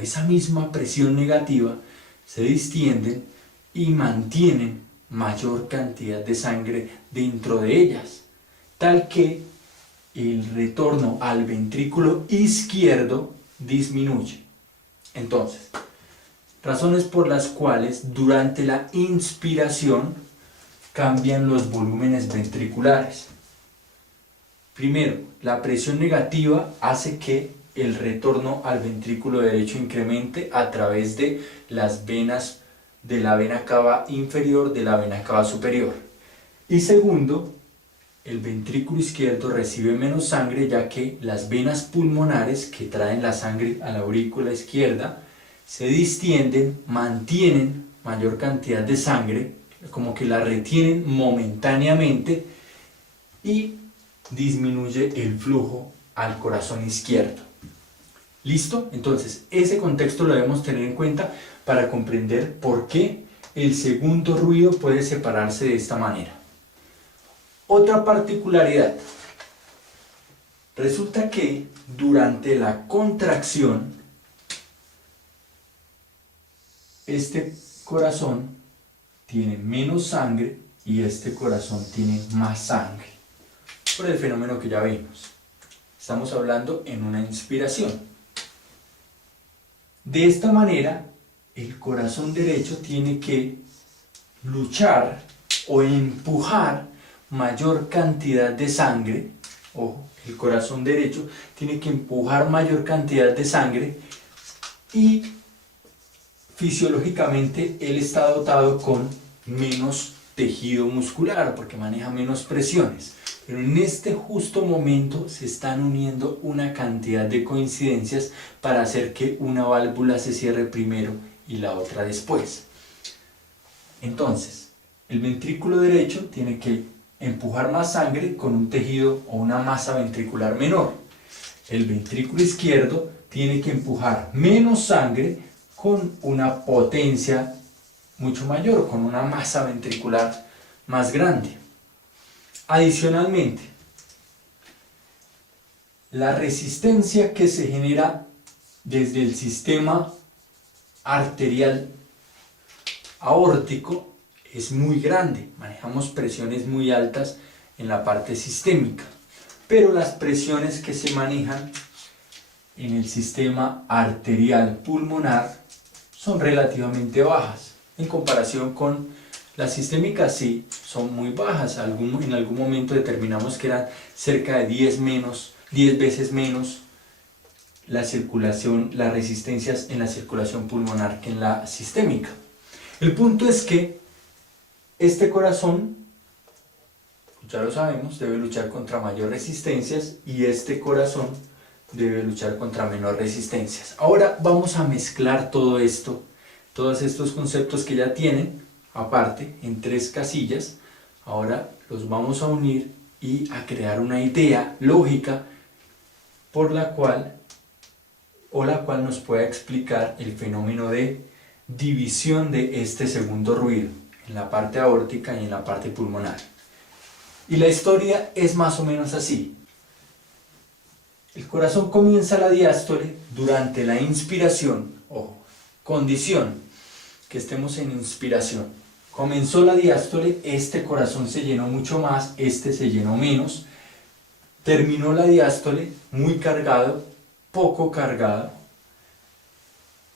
esa misma presión negativa se distienden y mantienen mayor cantidad de sangre dentro de ellas, tal que el retorno al ventrículo izquierdo disminuye. Entonces, razones por las cuales durante la inspiración cambian los volúmenes ventriculares. Primero, la presión negativa hace que el retorno al ventrículo derecho incremente a través de las venas de la vena cava inferior, de la vena cava superior. Y segundo, el ventrículo izquierdo recibe menos sangre, ya que las venas pulmonares que traen la sangre a la aurícula izquierda se distienden, mantienen mayor cantidad de sangre, como que la retienen momentáneamente, y disminuye el flujo al corazón izquierdo. ¿Listo? Entonces, ese contexto lo debemos tener en cuenta para comprender por qué el segundo ruido puede separarse de esta manera. Otra particularidad. Resulta que durante la contracción, este corazón tiene menos sangre y este corazón tiene más sangre, por el fenómeno que ya vimos. Estamos hablando en una inspiración. De esta manera, el corazón derecho tiene que luchar o empujar mayor cantidad de sangre. Ojo, el corazón derecho tiene que empujar mayor cantidad de sangre, y fisiológicamente él está dotado con menos tejido muscular porque maneja menos presiones. Pero en este justo momento se están uniendo una cantidad de coincidencias para hacer que una válvula se cierre primero y la otra después. Entonces, el ventrículo derecho tiene que empujar más sangre con un tejido o una masa ventricular menor. El ventrículo izquierdo tiene que empujar menos sangre con una potencia mucho mayor, con una masa ventricular más grande. Adicionalmente, la resistencia que se genera desde el sistema arterial aórtico es muy grande. Manejamos presiones muy altas en la parte sistémica, pero las presiones que se manejan en el sistema arterial pulmonar son relativamente bajas en comparación con las sistémicas. Sí, son muy bajas. En algún momento determinamos que eran cerca de 10 veces menos la circulación, las resistencias en la circulación pulmonar que en la sistémica. El punto es que este corazón, ya lo sabemos, debe luchar contra mayor resistencias, y este corazón debe luchar contra menor resistencias. Ahora vamos a mezclar todo esto, todos estos conceptos que ya tienen aparte en 3 casillas. Ahora los vamos a unir y a crear una idea lógica por la cual nos pueda explicar el fenómeno de división de este segundo ruido en la parte aórtica y en la parte pulmonar. Y la historia es más o menos así. El corazón comienza la diástole durante la inspiración. Ojo, condición que estemos en inspiración. Comenzó la diástole, este corazón se llenó mucho más, este se llenó menos. Terminó la diástole, muy cargado, poco cargado.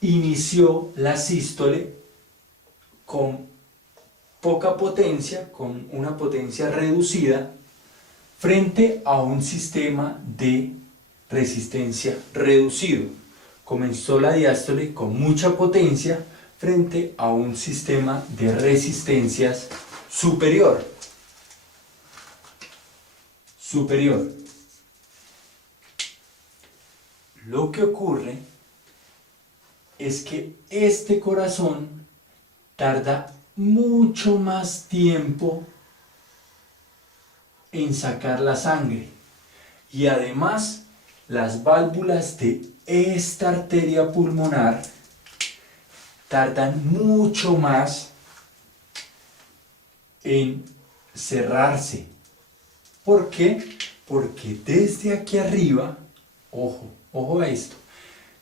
Inició la sístole con poca potencia, con una potencia reducida, frente a un sistema de resistencia reducido. Comenzó la diástole con mucha potencia frente a un sistema de resistencias superior. Lo que ocurre es que este corazón tarda mucho más tiempo en sacar la sangre, y además las válvulas de esta arteria pulmonar tardan mucho más en cerrarse. ¿Por qué? Porque desde aquí arriba, ojo a esto,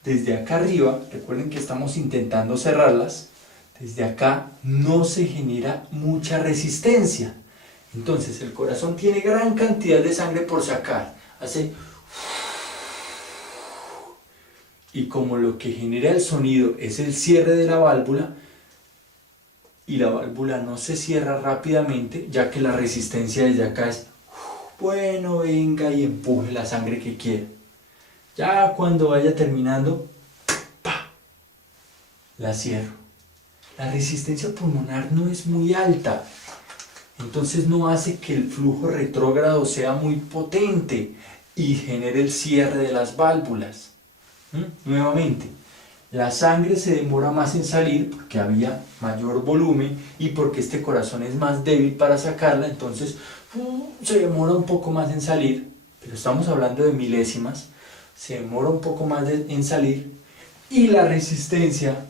desde acá arriba, recuerden que estamos intentando cerrarlas, desde acá no se genera mucha resistencia. Entonces el corazón tiene gran cantidad de sangre por sacar, hace... Y como lo que genera el sonido es el cierre de la válvula, y la válvula no se cierra rápidamente, ya que la resistencia desde acá es, bueno, venga y empuje la sangre que quiera. Ya cuando vaya terminando, ¡pa!, la cierro. La resistencia pulmonar no es muy alta, entonces no hace que el flujo retrógrado sea muy potente y genere el cierre de las válvulas. Nuevamente, la sangre se demora más en salir porque había mayor volumen y porque este corazón es más débil para sacarla, entonces se demora un poco más en salir, pero estamos hablando de milésimas, se demora un poco más en salir, y la resistencia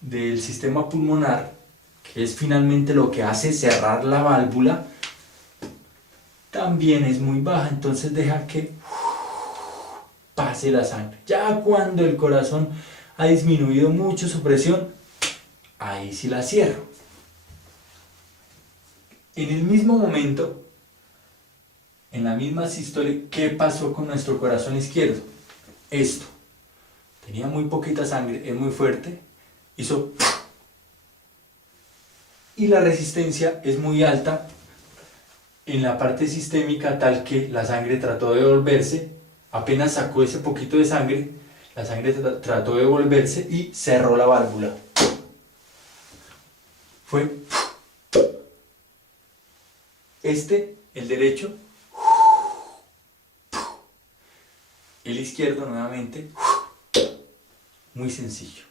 del sistema pulmonar, que es finalmente lo que hace cerrar la válvula, también es muy baja, entonces deja que pase la sangre. Ya cuando el corazón ha disminuido mucho su presión, ahí sí la cierro. En el mismo momento, en la misma sístole, ¿qué pasó con nuestro corazón izquierdo? Esto. Tenía muy poquita sangre, es muy fuerte, hizo... Y la resistencia es muy alta en la parte sistémica, tal que la sangre trató de devolverse, apenas sacó ese poquito de sangre, la sangre trató de devolverse y cerró la válvula. Fue el derecho, el izquierdo nuevamente, muy sencillo.